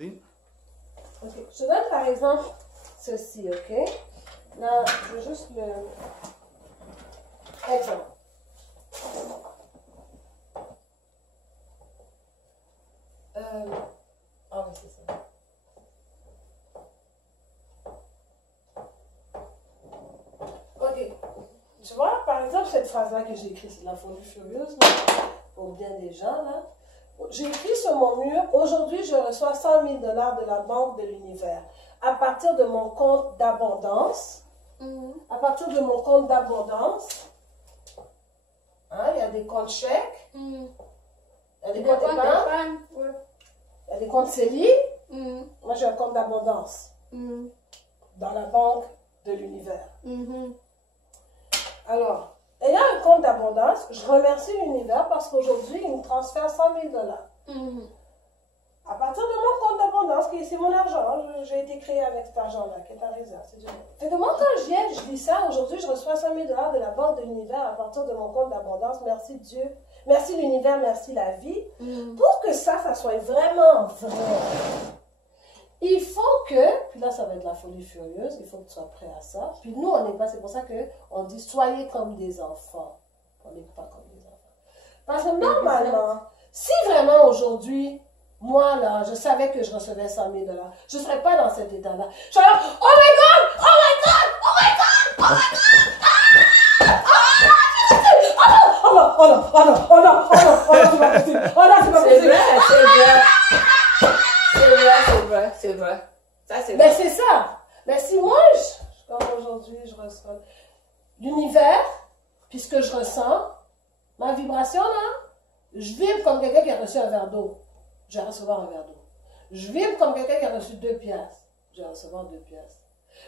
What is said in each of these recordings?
Oui. Ok, je te donne par exemple ceci, ok? Là, je veux juste le... Exemple. Ah oui, c'est ça. Ok. Tu vois, par exemple, cette phrase-là que j'ai écrite, c'est de la folie furieuse, pour bien des gens, là. J'ai écrit sur mon mur, aujourd'hui, je reçois 100 000 $ de la Banque de l'Univers. À partir de mon compte d'abondance, à partir de mon compte d'abondance, hein, il y a des comptes chèques, il y a des comptes épargne, il y a des comptes CELI. Moi, j'ai un compte d'abondance dans la Banque de l'Univers. Alors, ayant un compte d'abondance, je remercie l'univers parce qu'aujourd'hui, il me transfère 100 000 $. À partir de mon compte d'abondance, c'est mon argent, j'ai été créé avec cet argent-là, qui est en réserve. Fait que moi, quand je viens, je dis ça, aujourd'hui, je reçois 100 000 $ de la Banque de l'Univers à partir de mon compte d'abondance. Merci Dieu, merci l'univers, merci la vie. Pour que ça soit vraiment vrai, il faut que, puis là, ça va être la folie furieuse, il faut que tu sois prêt à ça. Puis nous, on n'est pas, c'est pour ça qu'on dit soyez comme des enfants. On n'est pas comme des enfants. Parce que normalement, si vraiment aujourd'hui, moi, là, je savais que je recevais 100 000 $, je ne serais pas dans cet état-là. Je serais là, oh my God, oh my God, oh my God, oh my God, oh non, oh non, oh non, oh non, oh non, oh non, c'est pas possible, oh non, c'est pas possible. C'est vrai, c'est vrai. C'est vrai. Ça, c'est vrai. Mais c'est ça. Mais si moi, comme aujourd'hui, je reçois l'univers, puis ce que je ressens, ma vibration, là, je vibre comme quelqu'un qui a reçu un verre d'eau. Je vais recevoir un verre d'eau. Je vibre comme quelqu'un qui a reçu 2 piastres. Je vais recevoir 2 piastres.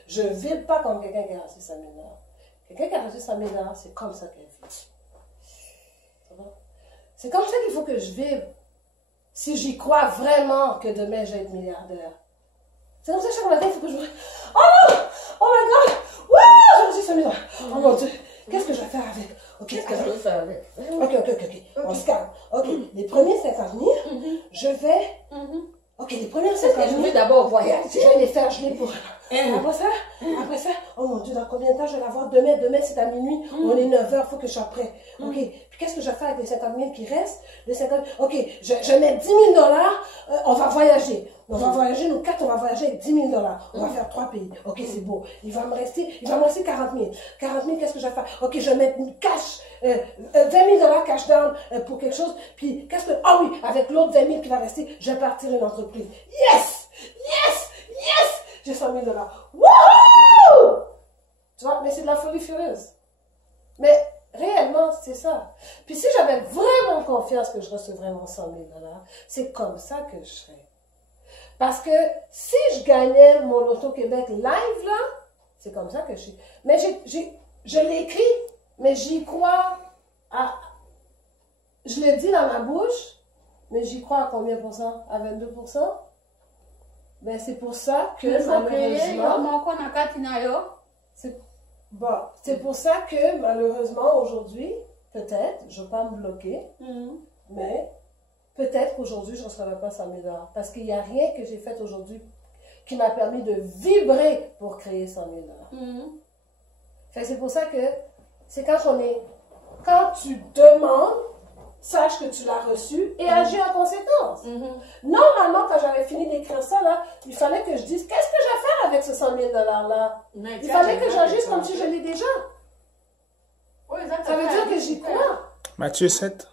Je ne vibre pas comme quelqu'un qui a reçu 100 000 $. Quelqu'un qui a reçu 100 000 $, c'est comme ça qu'elle vibre. Ça va? C'est comme ça qu'il faut que je vibre. Si j'y crois vraiment que demain, je vais être milliardaire. C'est comme ça chaque matin, il faut que je... Oh non! Oh my God! Wouh! J'ai reçu 100 000 $. Oh mon Dieu! Qu'est-ce que je vais faire avec? Ok, qu'est-ce que je vais faire avec? Ok. On se calme. Ok, les premiers 50 000, je vais... Ok, les premières 50 000... Je vais d'abord voyager. Je vais les faire geler pour... Après ça, oh mon Dieu, dans combien de temps je vais l'avoir? Demain c'est à minuit, on est 9 h, il faut que je sois prêt. Ok, puis qu'est-ce que je vais faire avec les 50 000 qui restent? Les 50 000, ok, je mets 10 000 $, on va voyager. On va voyager, nous 4, on va voyager avec 10 000 $. On va faire 3 pays. Ok, c'est beau. Il va me rester 40 000. 40 000, qu'est-ce que je vais faire? Ok, je vais mettre une cash, 20 000 $ cash down pour quelque chose. Puis, qu'est-ce que... Ah oui, avec l'autre 20 000 qui va rester, je vais partir une entreprise. Yes! Yes! Yes! J'ai 100 000 $. Wouhou! Tu vois, mais c'est de la folie furieuse. Mais réellement, c'est ça. Puis si j'avais vraiment confiance que je recevrais mon 100 000 $, c'est comme ça que je serais. Parce que si je gagnais mon Loto Québec live, là, c'est comme ça que je suis. Mais je l'ai écrit, mais j'y crois à... Je l'ai dit dans ma bouche, mais j'y crois à combien pour cent? À 22 %? Ben, c'est pour ça que malheureusement... C'est pour ça que malheureusement aujourd'hui, peut-être, je ne vais pas me bloquer, mais peut-être qu'aujourd'hui je ne recevrai pas 100 000 $. Parce qu'il n'y a rien que j'ai fait aujourd'hui qui m'a permis de vibrer pour créer 100 000 $. C'est pour ça que c'est quand tu demandes, sache que tu l'as reçu et agis en conséquence. Normalement, quand j'avais fini d'écrire ça, là, il fallait que je dise, qu'est-ce que je vais faire avec ce 100 000 $ là? Il fallait que j'agisse comme si je l'ai déjà. Ça veut dire que j'y crois. Matthieu 7.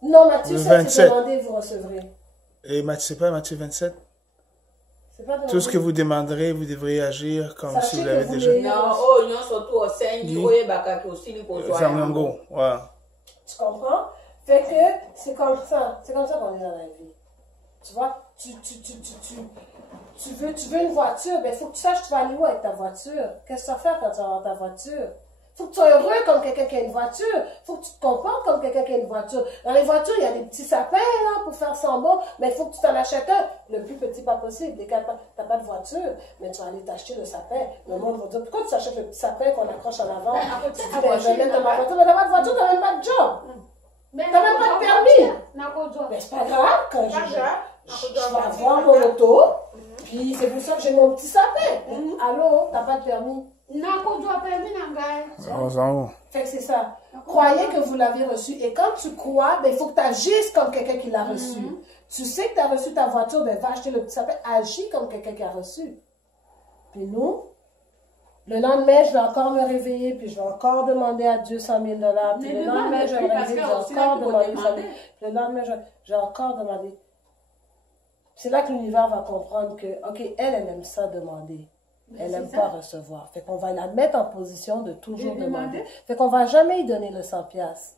Non, Matthieu 7, c'est demandé, vous recevrez. Et c'est pas Matthieu 27? Pas tout ce que vous demanderez, vous devriez agir comme si vous l'avez déjà. Non, oh, non, surtout au sein du Tu comprends? Fait que c'est comme ça. C'est comme ça qu'on est dans la vie. Tu vois? Tu veux une voiture, ben il faut que tu saches tu vas aller où avec ta voiture. Qu'est-ce que tu vas faire quand tu vas avoir ta voiture? Il faut que tu sois heureux comme quelqu'un qui a une voiture. Il faut que tu te comportes comme quelqu'un qui a une voiture. Dans les voitures, il y a des petits sapins là, pour faire semblant, mais il faut que tu t'en achètes un. Le plus petit pas possible. Dès que tu n'as pas de voiture, mais tu vas aller t'acheter le sapin. Le monde va dire, pourquoi tu achètes le petit sapin qu'on accroche en avant? Tu dis, ben, je vais mettre dans ma voiture. Mais tu n'as pas de voiture, tu n'as même pas de job. Tu n'as même pas de permis. Mais c'est pas grave quand je vais avoir mon auto, puis c'est pour ça que j'ai mon petit sapin. Allô, t'as pas de permis? Non, qu'on doit permis d'engager. On s'en va. Fait que c'est ça. Croyez que vous l'avez reçu. Et quand tu crois, ben, il faut que tu agisses comme quelqu'un qui l'a reçu. Tu sais que tu as reçu ta voiture, ben, va acheter le petit sapin. Agis comme quelqu'un qui a reçu. Puis nous, le lendemain, je vais encore me réveiller, puis je vais encore demander à Dieu 100 000 $. Puis le lendemain, je vais me réveiller, je vais encore demander 100 000 $. Puis le lendemain, je vais encore demander. C'est là que l'univers va comprendre que, OK, elle aime ça demander. Elle n'aime pas recevoir. Fait qu'on va la mettre en position de toujours demander. Fait qu'on va jamais y donner le 100 $.